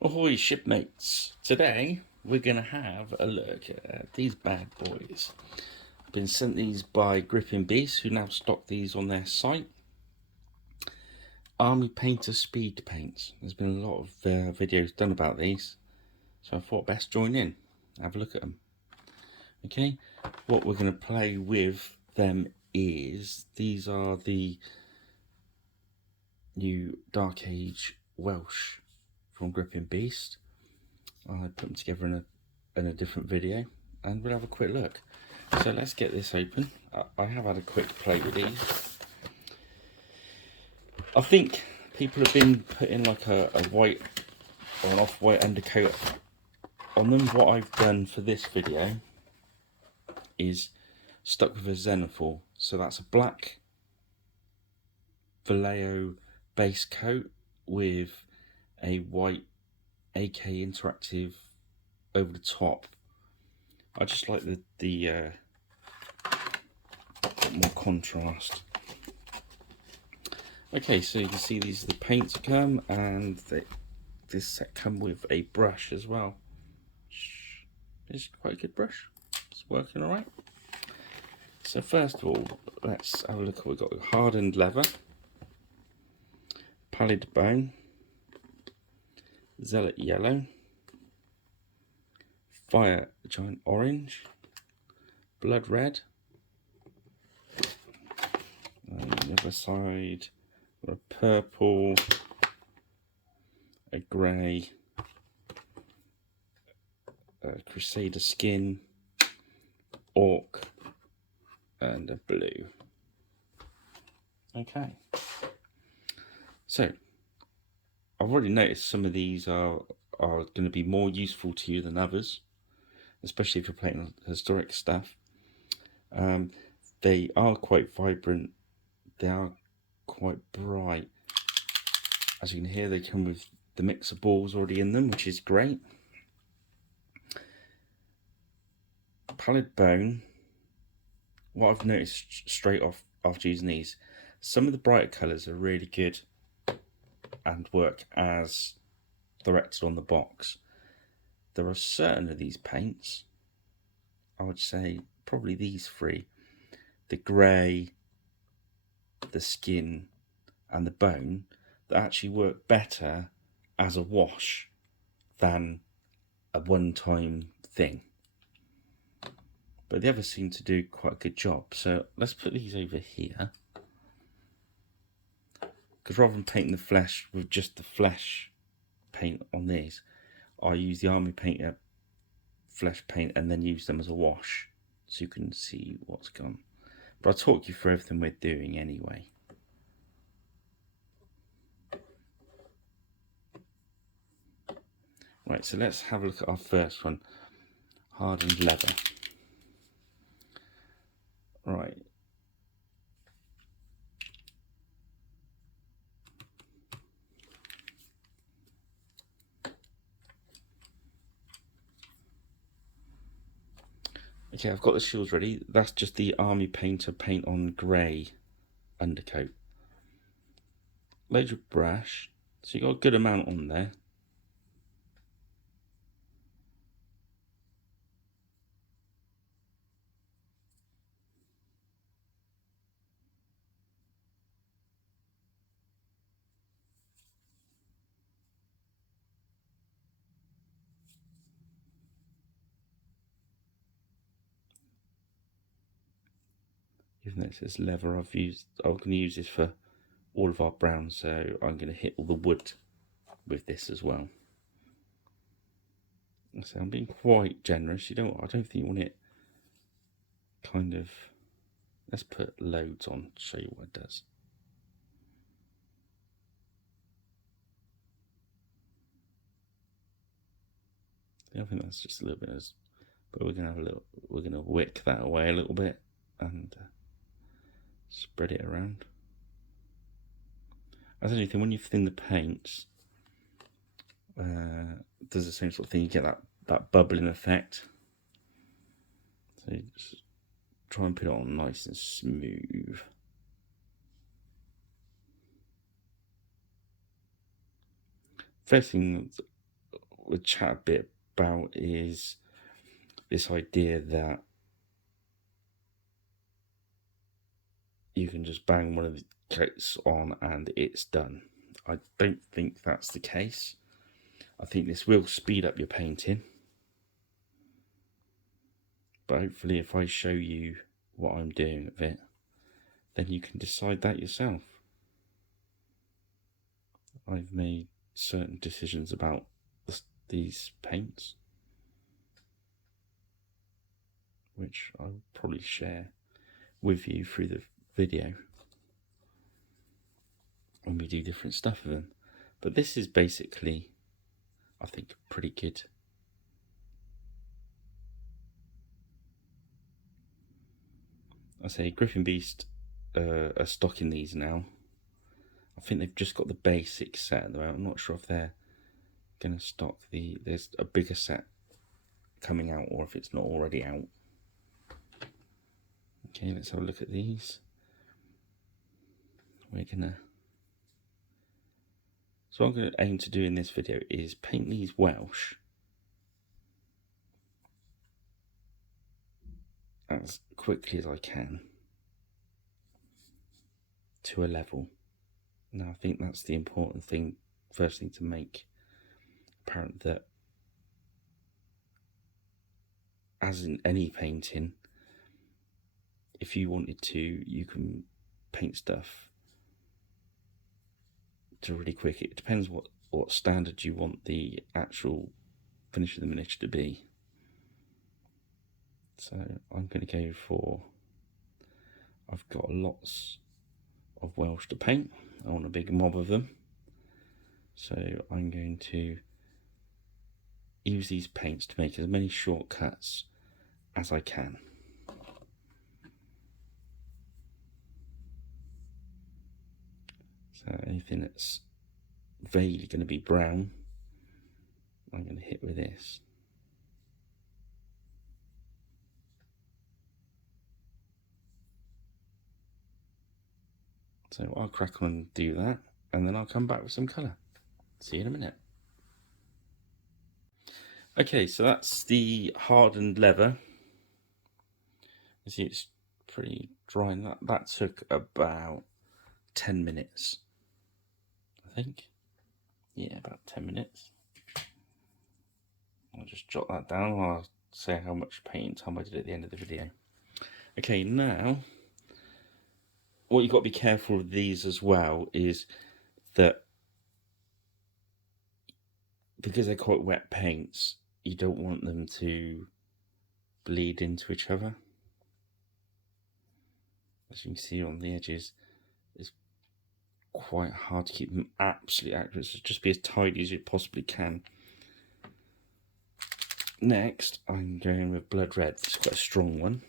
Ahoy shipmates! Today we're going to have a look at these bad boys. I've been sent these by Gripping Beast, who now stock these on their site. Army Painter Speed Paints. There's been a lot of videos done about these, so I thought best join in, have a look at them. Okay, what we're going to play with them is, these are the new Dark Age Welsh from Gripping Beast. I put them together in a different video and we'll have a quick look. So let's get this open. I have had a quick play with these. I think people have been putting like a white or an off-white undercoat on them. What I've done for this video is stuck with a Xenophor. So that's a black Vallejo base coat with a white AK Interactive over the top. I just like the more contrast. Okay, so you can see these are the paints that come, and this set come with a brush as well. It's quite a good brush. It's working all right. So first of all, let's have a look at what we've got. Hardened leather, pallid bone, zealot yellow, fire giant orange, blood red. On the other side, a purple, a grey, a crusader skin, orc, and a blue. Okay, so I've already noticed some of these are going to be more useful to you than others, especially if you're playing historic stuff. They are quite vibrant, they are quite bright. As you can hear, they come with the mix of balls already in them, which is great. Pallid bone, what I've noticed straight off after using these, some of the brighter colours are really good and work as directed on the box. There are certain of these paints, I would say probably these three, the grey, the skin and the bone, that actually work better as a wash than a one-time thing. But the others seem to do quite a good job. So let's put these over here, because rather than painting the flesh with just the flesh paint on these, I use the Army Painter flesh paint and then use them as a wash, so you can see what's gone. But I'll talk you through everything we're doing anyway. Right, so let's have a look at our first one, hardened leather. Right. Okay, I've got the shields ready. That's just the Army Painter paint on grey undercoat. Load your brush, so you got a good amount on there. Even though it says leather, I'm going to use this for all of our browns, so I'm going to hit all the wood with this as well. So I'm being quite generous. I don't think you want it kind of. Let's put loads on to show you what it does. I think that's just a little bit, but we're gonna wick that away a little bit and spread it around. As anything, when you thin the paints, does the same sort of thing. You get that bubbling effect. So you just try and put it on nice and smooth. First thing thought we'd chat a bit about is this idea that you can just bang one of the coats on and it's done. I don't think that's the case. I think this will speed up your painting, but hopefully if I show you what I'm doing with it, then you can decide that yourself. I've made certain decisions about these paints, which I'll probably share with you through the video when we do different stuff with them. But this is basically, I think, pretty good. I say Griffin Beast are stocking these now. I think they've just got the basic set at the moment. I'm not sure if they're going to stock there's a bigger set coming out, or if it's not already out. Okay, let's have a look at these. So what I'm going to aim to do in this video is paint these Welsh as quickly as I can to a level. Now I think that's the important thing, first thing to make apparent, that as in any painting, if you wanted to, you can paint stuff to really quick. It depends what standard you want the actual finish of the miniature to be. So I'm going to go for, I've got lots of Welsh to paint. I want a big mob of them. So I'm going to use these paints to make as many shortcuts as I can. So anything that's vaguely going to be brown, I'm going to hit with this. So I'll crack on and do that, and then I'll come back with some colour. See you in a minute. Okay, so that's the hardened leather. You see it's pretty dry, and that took about 10 minutes, I think. Yeah, about 10 minutes. I'll just jot that down and I'll say how much painting time I did at the end of the video. Okay, now what you've got to be careful with these as well is that because they're quite wet paints, you don't want them to bleed into each other. As you can see on the edges, it's quite hard to keep them absolutely accurate, so just be as tidy as you possibly can. Next, I'm going with blood red. It's quite a strong one.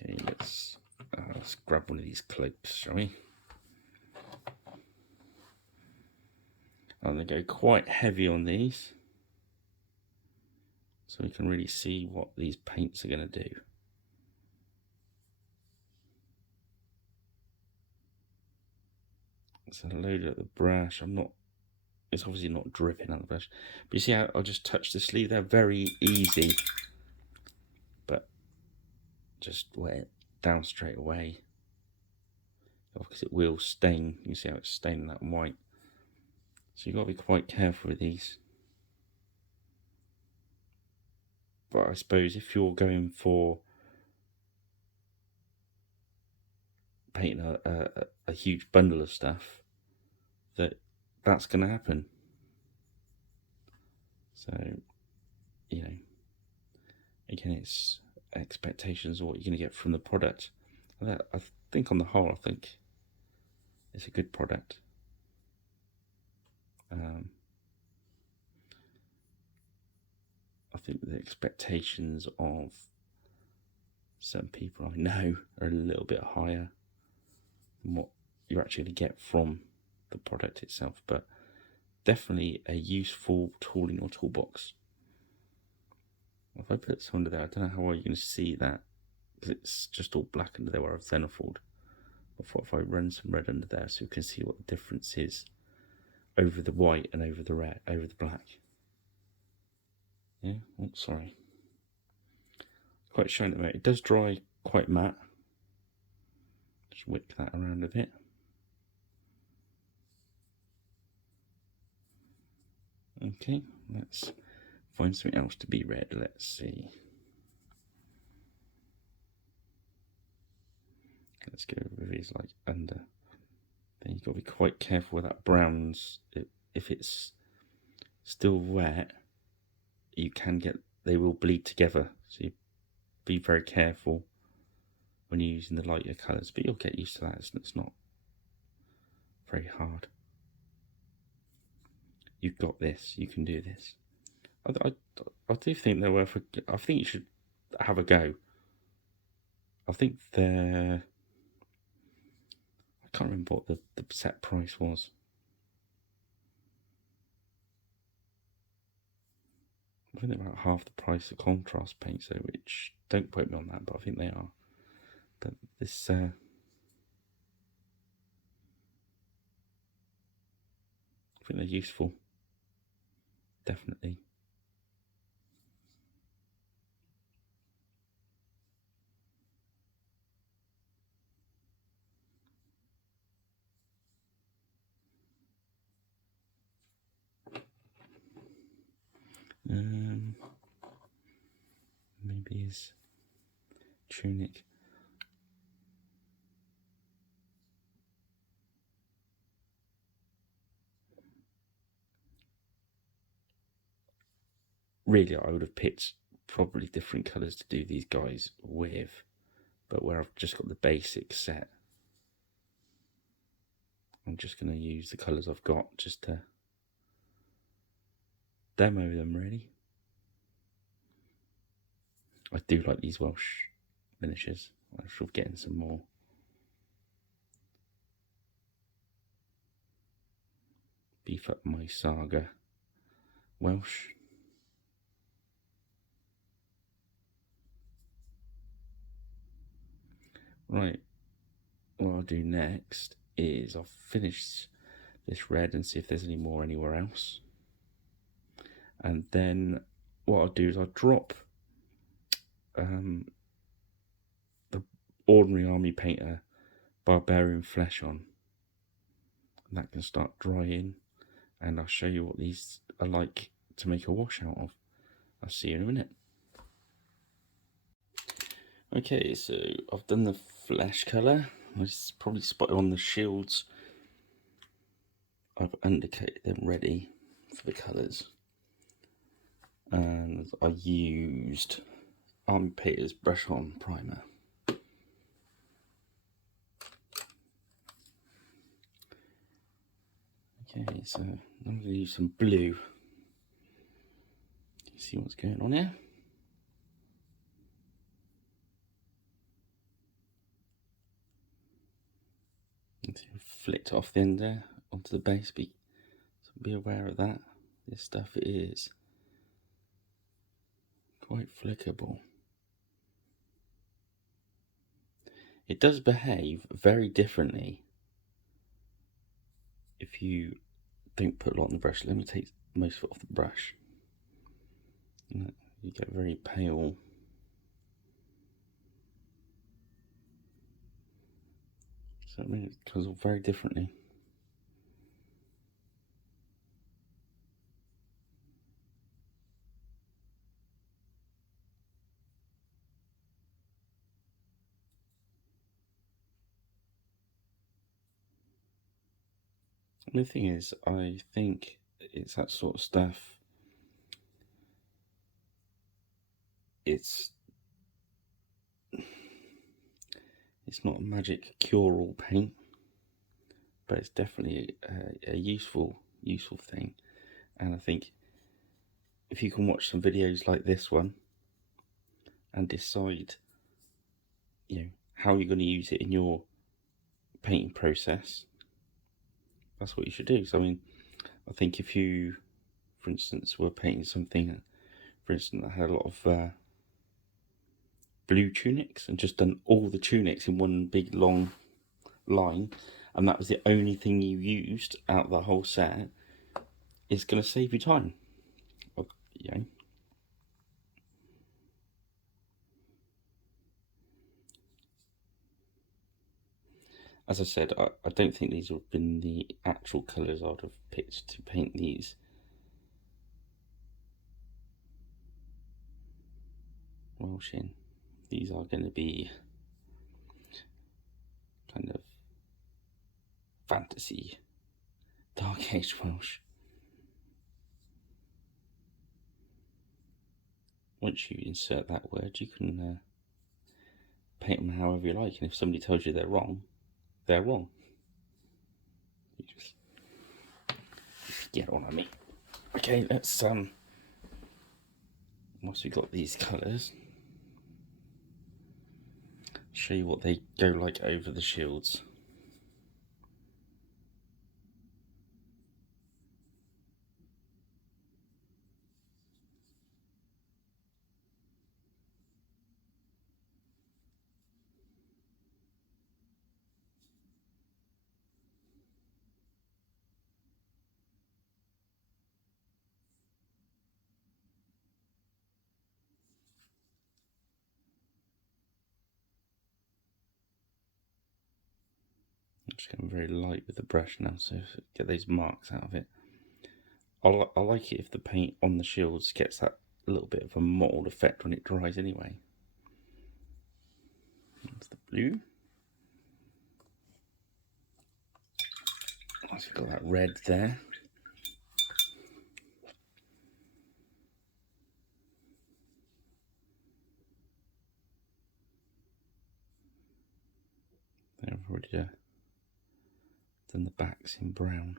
Okay, let's grab one of these cloaks, shall we? I'm going to go quite heavy on these, so we can really see what these paints are going to do. So load up the brush. It's obviously not dripping on the brush, but you see how I'll just touch the sleeve there, very easy, but just wet it down straight away, because it will stain. You can see how it's staining that white, so you've got to be quite careful with these. But I suppose if you're going for painting a huge bundle of stuff, that's going to happen. So, you know, again, it's expectations of what you're going to get from the product. I think on the whole, I think it's a good product. I think the expectations of certain people I know are a little bit higher than what you're actually going to get from the product itself, but definitely a useful tool in your toolbox. If I put some under there, I don't know how well you're going to see that, because it's just all black under there where I've zenithalled I thought if I run some red under there so you can see what the difference is over the white and over the red, over the black. Yeah, oh, sorry. Quite shiny at the moment. It does dry quite matte. Just wick that around a bit. Okay, let's find something else to be red. Let's see. Let's go with these like under. Then you've got to be quite careful with that browns. If it's still wet, you can get, they will bleed together. So you be very careful when you're using the lighter colours, but you'll get used to that. It's not very hard. You've got this. You can do this. I do think they're worth. I think you should have a go. I think they're. I can't remember what the set price was. I think they're about half the price of contrast paints, so which, don't quote me on that, but I think they are. But this. I think they're useful. Definitely. Maybe his tunic. Really, I would have picked probably different colours to do these guys with, but where I've just got the basic set, I'm just going to use the colours I've got just to demo them, really. I do like these Welsh miniatures. I shall get in some more. Beef up my saga Welsh. Right, what I'll do next is I'll finish this red and see if there's any more anywhere else. And then what I'll do is I'll drop the ordinary army painter barbarian flesh on. And that can start drying, and I'll show you what these are like to make a wash out of. I'll see you in a minute. Okay, so I've done the flesh colour. I probably spotted on the shields. I've undercoated them ready for the colours. And I used Army Painter's brush on primer. Okay, so I'm going to use some blue. See what's going on here. Flicked off the end there onto the base. So be aware of that. This stuff is quite flickable. It does behave very differently if you don't put a lot on the brush. Let me take most of it off the brush. You get very pale. So I mean, it comes off very differently. The thing is, I think it's that sort of stuff. It's not a magic cure-all paint, but it's definitely a useful thing. And I think if you can watch some videos like this one and decide, how you're going to use it in your painting process, that's what you should do. So I mean, I think if you, for instance, were painting something, for instance, that had a lot of blue tunics and just done all the tunics in one big long line, and that was the only thing you used out of the whole set, it's going to save you time. You know. As I said, I don't think these would have been the actual colours I'd have picked to paint these. Welsh in. These are going to be kind of fantasy, Dark Age Welsh. Once you insert that word, you can paint them however you like, and if somebody tells you they're wrong, they're wrong. You just get on me. Okay, let's once we've got these colours, show you what they go like over the shields. I'm just getting very light with the brush now, so get those marks out of it. I like it if the paint on the shields gets that little bit of a mottled effect when it dries anyway. That's the blue. Once we've got that red there. I've already done the backs in brown.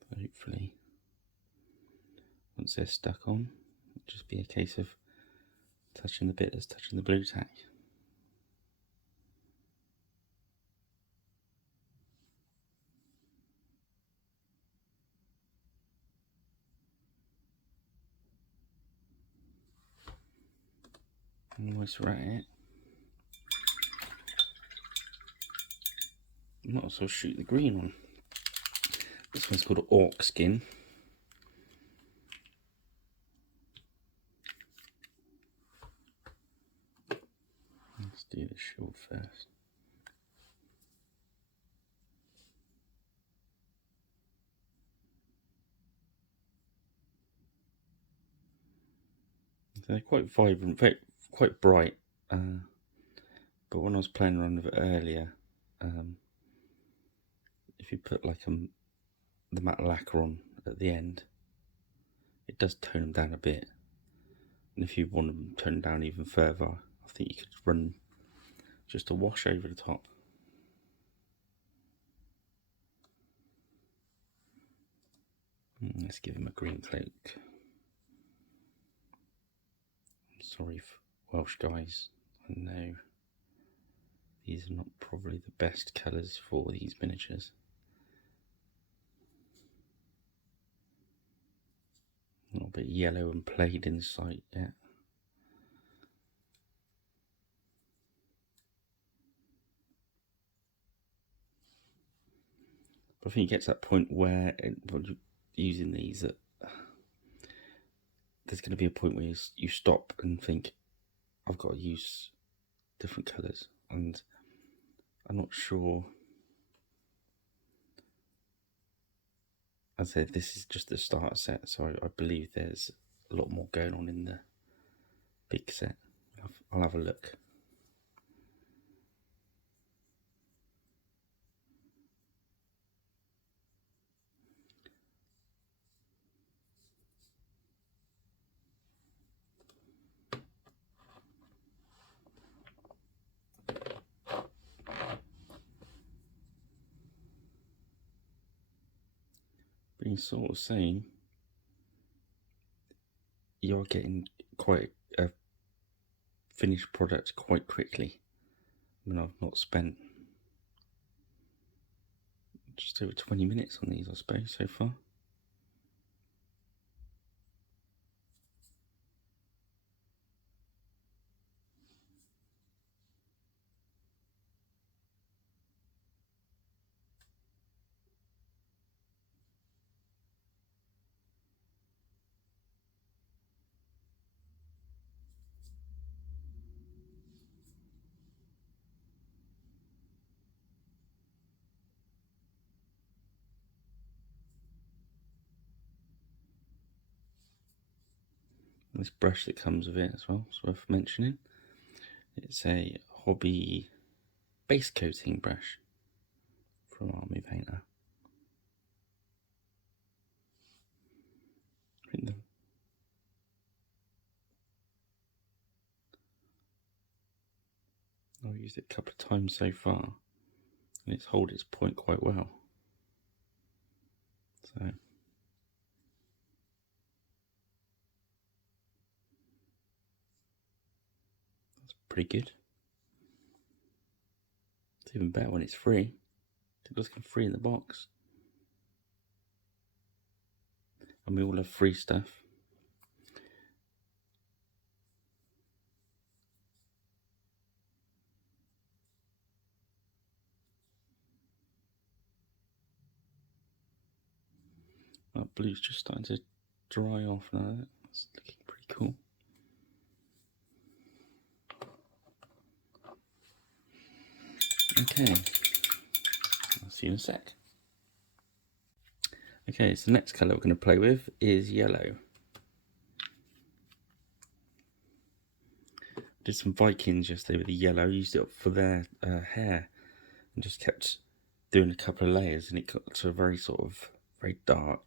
So hopefully, once they're stuck on, it'll just be a case of touching the bit that's touching the blue tack. And once we're at it, I might also shoot the green one. This one's called Orc Skin. Let's do the shield first. So they're quite vibrant, quite bright. But when I was playing around with it earlier, if you put like the matte lacquer on at the end, it does tone them down a bit. And if you want them toned down even further, I think you could run just a wash over the top. Let's give him a green cloak. Sorry, Welsh guys, I know these are not probably the best colours for these miniatures. A little bit yellow and played in sight yet. But I think you get to that point where when you're using these, that there's going to be a point where you stop and think, I've got to use different colours, and I'm not sure. As I said, this is just the starter set, so I believe there's a lot more going on in the big set. I'll have a look. But you're sort of saying you're getting quite a finished product quite quickly. I mean, I've not spent just over 20 minutes on these, I suppose, so far. this brush that comes with it as well, it's worth mentioning. It's a hobby base coating brush from Army Painter. I've used it a couple of times so far, and it's held its point quite well. So that's pretty good. It's even better when it's free. It does come free in the box. And we all love free stuff. That blue's just starting to dry off now. It's looking pretty cool. Okay, I'll see you in a sec. Okay, so the next colour we're going to play with is yellow. Did some Vikings yesterday with the yellow, used it for their hair, and just kept doing a couple of layers, and it got to a very sort of very dark,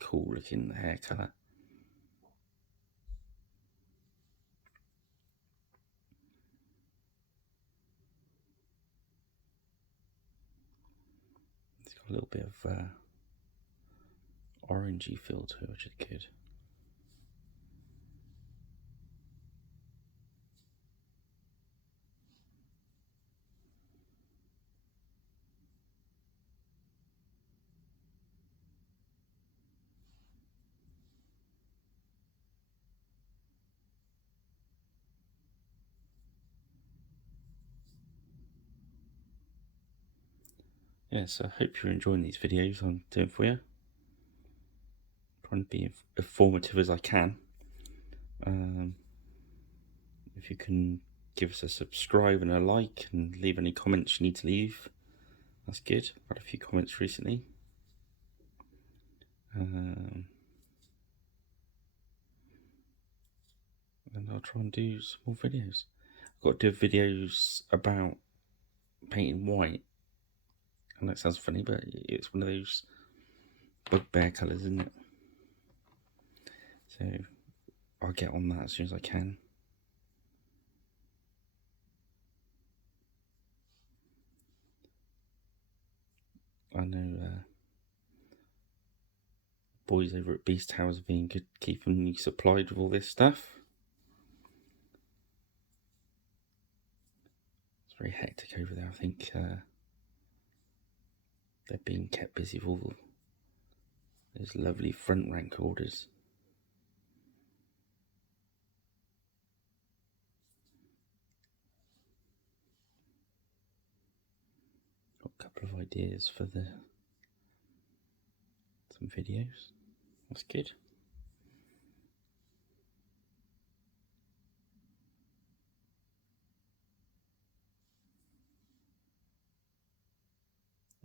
cool looking hair colour. It's got a little bit of orangey feel to it, which is good. Yeah, so I hope you're enjoying these videos I'm doing for you. Trying to be informative as I can. If you can give us a subscribe and a like and leave any comments you need to leave, that's good. I've had a few comments recently. And I'll try and do some more videos. I've got to do videos about painting white. And that sounds funny, but it's one of those bugbear colours, isn't it? So I'll get on that as soon as I can. I know boys over at Beast House have been good keeping me supplied with all this stuff. It's very hectic over there. I think they're being kept busy with all those lovely front rank orders. Got a couple of ideas for some videos. That's good.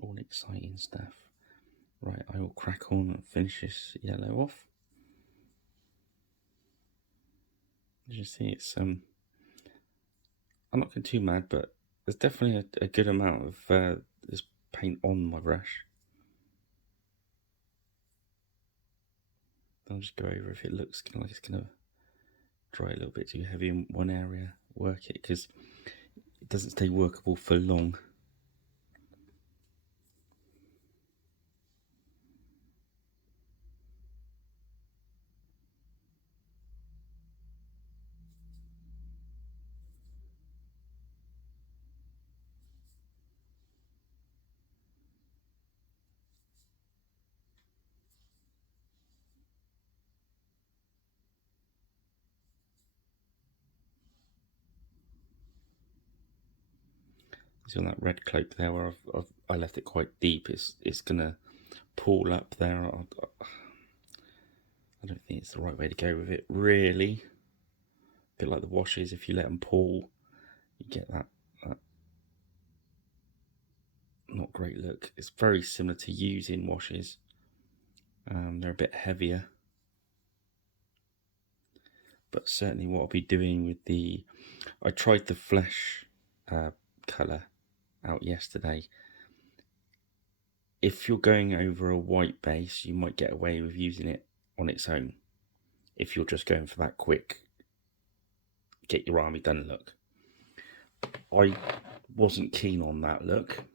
All exciting stuff. Right, I will crack on and finish this yellow off. As you see, it's I'm not getting too mad, but there's definitely a good amount of this paint on my brush. I'll just go over if it looks like it's gonna dry a little bit too heavy in one area, work it, because it doesn't stay workable for long. See on that red cloak there where I left it quite deep, it's gonna pool up there. I don't think it's the right way to go with it, really. A bit like the washes, if you let them pool, you get that not great look. It's very similar to using washes. They're a bit heavier. but certainly what I'll be doing with I tried the flesh colour out yesterday. If you're going over a white base, you might get away with using it on its own. If you're just going for that quick, get your army done look. I wasn't keen on that look.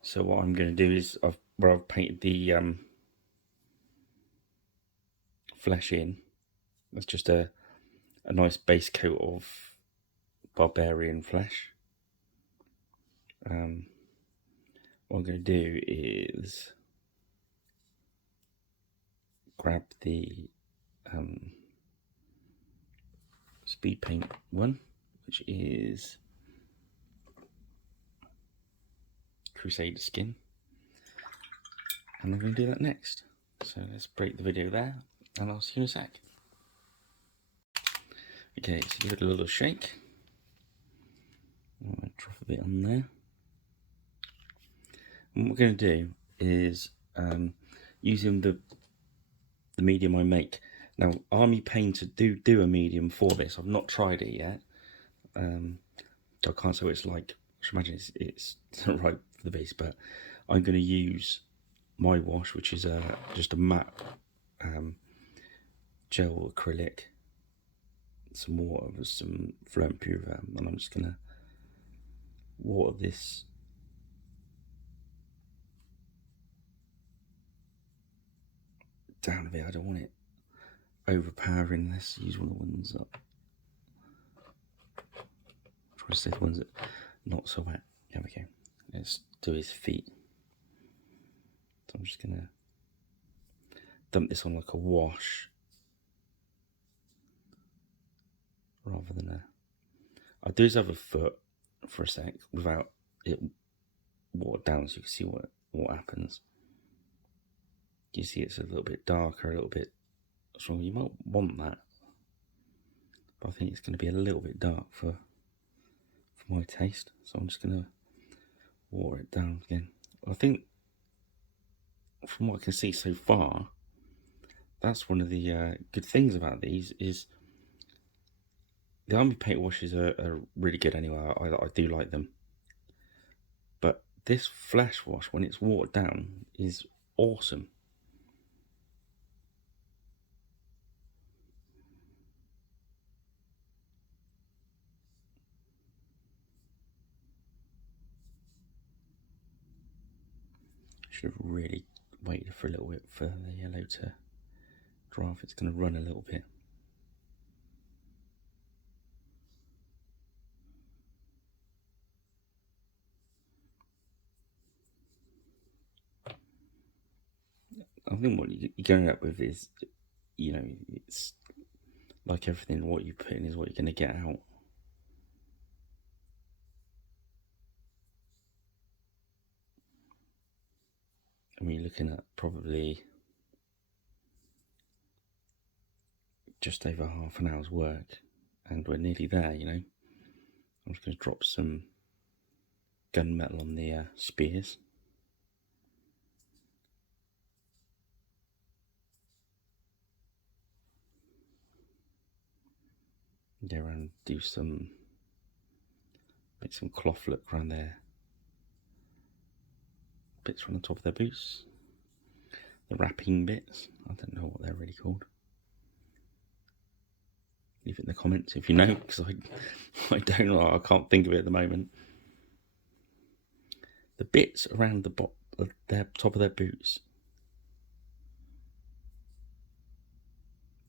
So what I'm going to do is I've painted the flesh in. It's just a nice base coat of barbarian flesh. What I'm going to do is grab the speed paint one, which is Crusader Skin, and I'm going to do that next. So let's break the video there, and I'll see you in a sec. Okay, so give it a little shake. I'm going to drop a bit on there. And what we're going to do is using the medium I make. Now, Army Painter do a medium for this. I've not tried it yet. So I can't say what it's like. I should imagine it's right for the base, but I'm going to use my wash, which is just a matte gel acrylic, some water with some Fluent Pure, and I'm just going to water this down a bit. I don't want it overpowering. Let's use one of the ones up. Try to say the ones that are not so wet. There we go. Let's do his feet. So I'm just gonna dump this on like a wash rather than a. I'll do his other foot for a sec without it watered down, so you can see what happens. You see it's a little bit darker, a little bit strong. You might want that, but I think it's going to be a little bit dark for my taste. So I'm just going to water it down again. I think from what I can see so far, that's one of the good things about these is the Army Paint washes are really good anyway. I do like them. But this flesh wash, when it's watered down, is awesome. Should have really waited for a little bit for the yellow to dry off. It's going to run a little bit. I think what you're going up with is, you know, it's like everything, what you put in is what you're going to get out. I mean, you're looking at probably just over half an hour's work, and we're nearly there, you know. I'm just going to drop some gunmetal on the spears. Go around and do make some cloth look around there. Bits from the top of their boots, the wrapping bits. I don't know what they're really called. Leave it in the comments if you know, because I don't know. I can't think of it at the moment. The bits around the top of their boots.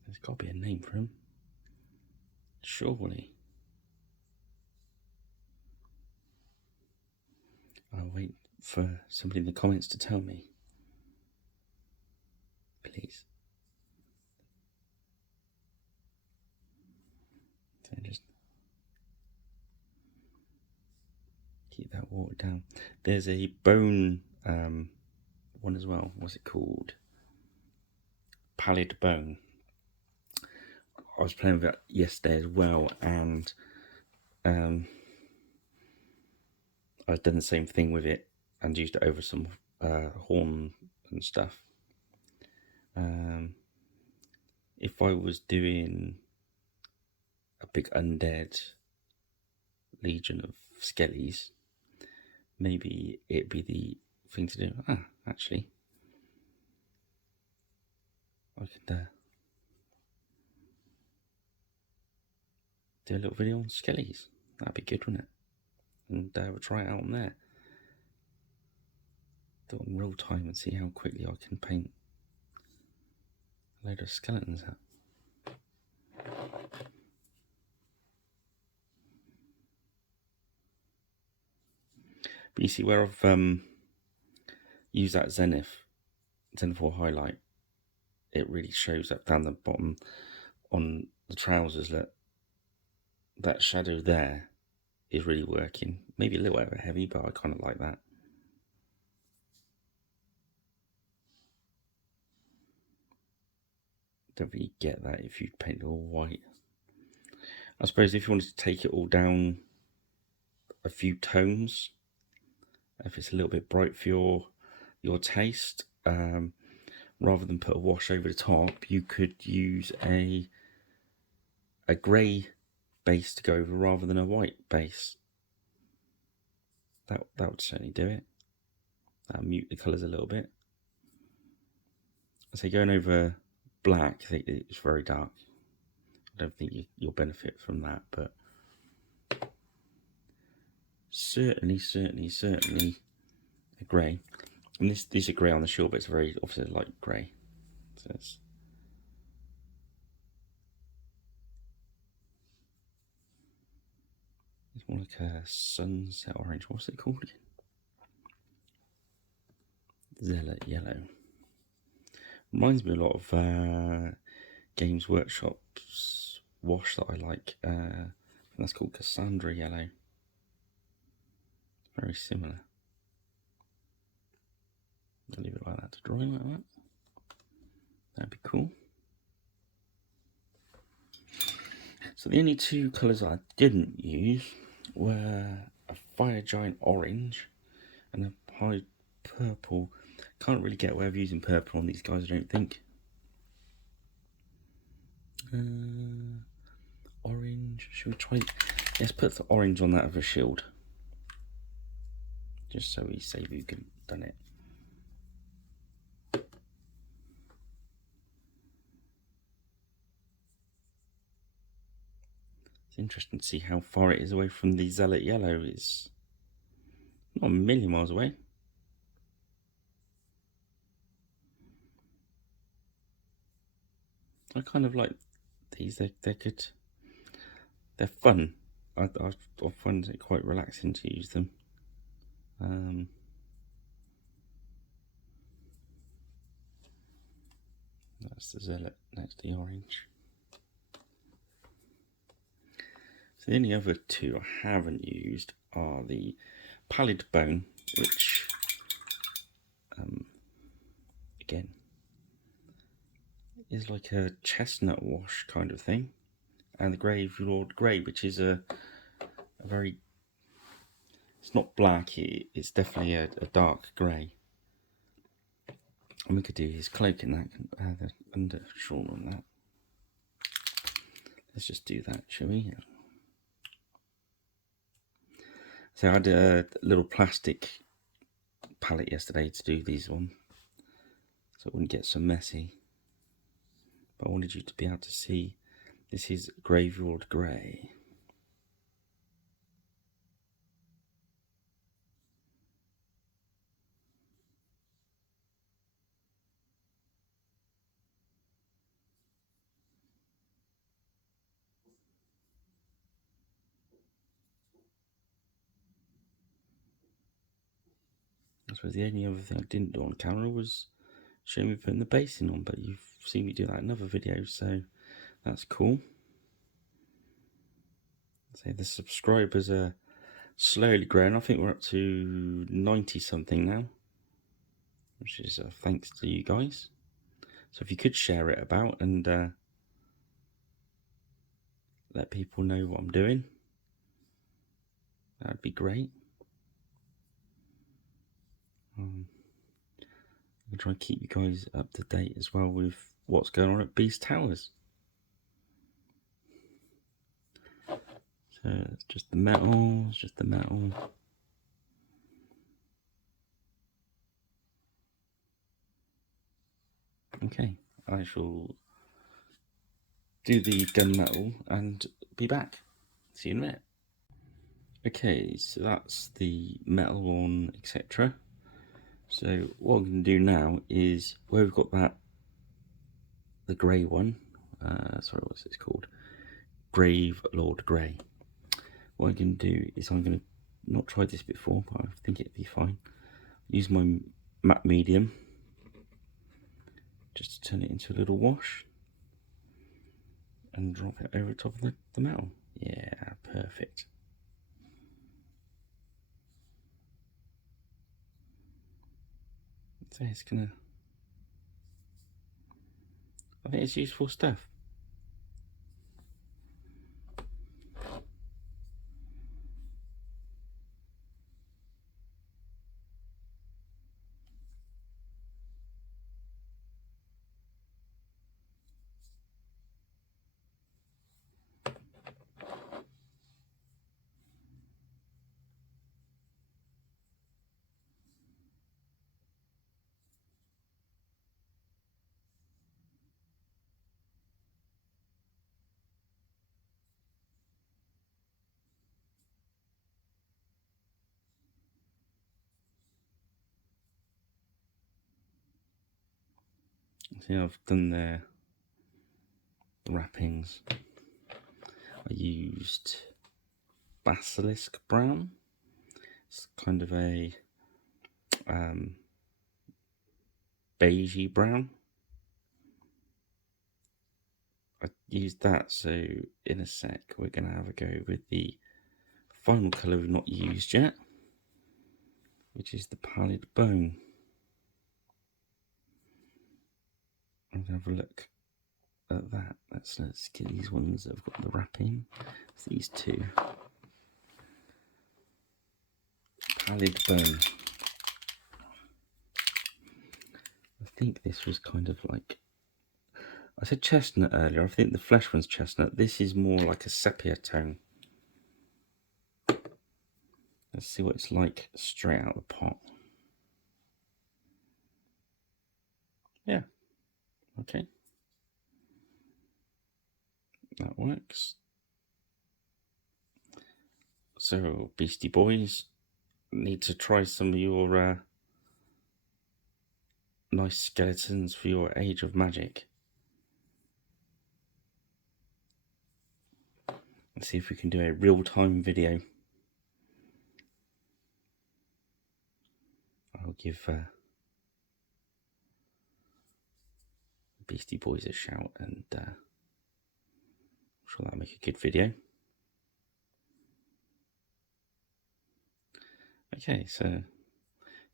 There's got to be a name for them. Surely. I'll wait for somebody in the comments to tell me. Please. So just keep that water down. There's a bone one as well. What's it called? Pallid bone. I was playing with that yesterday as well, and I've done the same thing with it and used it over some horn and stuff. If I was doing a big undead legion of skellies, maybe it'd be the thing to do. Actually, I could do a little video on skellies. That'd be good, wouldn't it? And we'll try it out on there. Do it in real time and see how quickly I can paint a load of skeletons out. But you see where I've used that Zenith 4 highlight, it really shows up down the bottom on the trousers that shadow there is really working. Maybe a little over heavy, but I kind of like that. Don't really get that if you paint it all white. I suppose if you wanted to take it all down a few tones, if it's a little bit bright for your taste, rather than put a wash over the top, you could use a grey base to go over rather than a white base. That would certainly do it. That'll mute the colours a little bit. I say going over black, it's very dark. I don't think you'll benefit from that, but certainly a grey. And this is a grey on the shore, but it's very obviously light grey. So it's more like a sunset orange. What's it called again? Zealot yellow. Reminds me a lot of Games Workshop's wash that I like. That's called Cassandra yellow. Very similar. I'll leave it like that to dry like that. That'd be cool. So the only two colours I didn't use were a Fire Giant orange and a high purple. Can't really get away with using purple on these guys, I don't think. Orange. Should we try? Let's put the orange on that of a shield, just so we say we could have done it. It's interesting to see how far it is away from the Zealot yellow. It's not a million miles away. I kind of like these. They're good. They're fun. I find it quite relaxing to use them. That's the Zealot next to the orange. So the only other two I haven't used are the Pallid Bone, which again is like a chestnut wash kind of thing, and the Gravelord Grey, which is a very, it's not black, it's definitely a dark grey. And we could do his cloak in that, the undershawl on that. Let's just do that, shall we? So I had a little plastic palette yesterday to do these ones, so it wouldn't get so messy. But I wanted you to be able to see this is Gravelord Grey. I suppose the only other thing I didn't do on camera was show me putting the basing on, but you've seen me do that in other videos, so that's cool. So the subscribers are slowly growing. I think we're up to 90 something now, which is thanks to you guys. So if you could share it about and let people know what I'm doing, that'd be great. I'll try and keep you guys up to date as well with what's going on at Beast Towers. So it's just the metal, it's just the metal. Okay, I shall do the gunmetal and be back. See you in a minute. Okay, so that's the metal on, etc. So what I'm going to do now is where we've got that, the grey one, sorry, what's this called? Grave Lord Grey. What I'm going to do is I'm going to not tried this before, but I think it'd be fine. Use my matte medium just to turn it into a little wash and drop it over top of the metal. Yeah, perfect. So it's gonna, I think it's useful stuff. See, I've done the wrappings. I used basilisk brown. It's kind of a beigey brown. I used that, so in a sec we're going to have a go with the final colour we've not used yet, which is the pallid bone. I'm going to have a look at that. Let's get these ones that have got the wrapping. It's these two. Pallid bone. I think this was kind of like, I said chestnut earlier, I think the flesh one's chestnut. This is more like a sepia tone. Let's see what it's like straight out of the pot. Yeah, okay. That works. So, Beastie Boys, need to try some of your nice skeletons for your Age of Magic. Let's see if we can do a real-time video. I'll give Beastie Boys a shout, and I'm sure that'll make a good video. Okay, so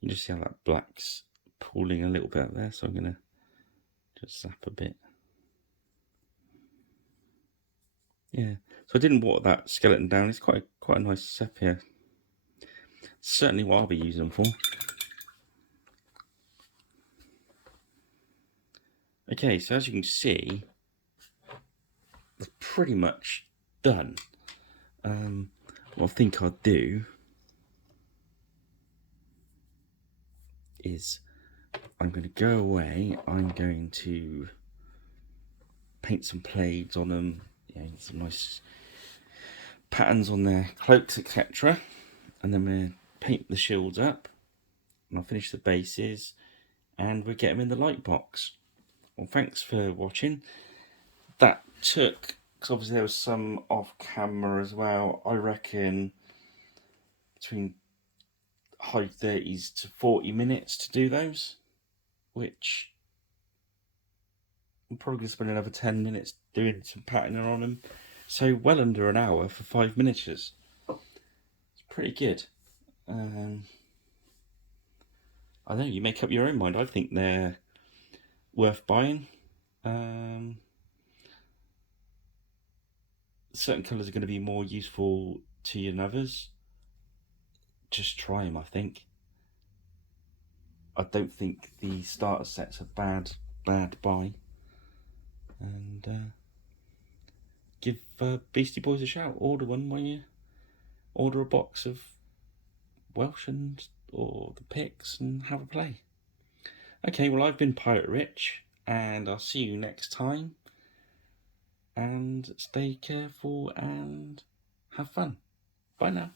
you just see how that black's pooling a little bit up there, so I'm going to just zap a bit. Yeah, so I didn't water that skeleton down. It's quite a nice sepia. Certainly what I'll be using them for. Okay, so as you can see, it's pretty much done. What I think I'll do is I'm going to go away. I'm going to paint some plaids on them, some nice patterns on their cloaks, etc. And then we'll paint the shields up, and I'll finish the bases, and we'll get them in the light box. Well, thanks for watching. That took, because obviously there was some off camera as well, I reckon between high 30s to 40 minutes to do those, which I'm probably going to spend another 10 minutes doing some patterning on them. So well under an hour for 5 miniatures. It's pretty good. I don't know, you make up your own mind. I think they're worth buying. Certain colours are going to be more useful to you than others. Just try them, I think. I don't think the starter sets are bad buy. And give Beastie Boys a shout. Order one when you order a box of Welsh or the Picts and have a play. Okay, well, I've been Pirate Rich, and I'll see you next time. And stay careful and have fun. Bye now.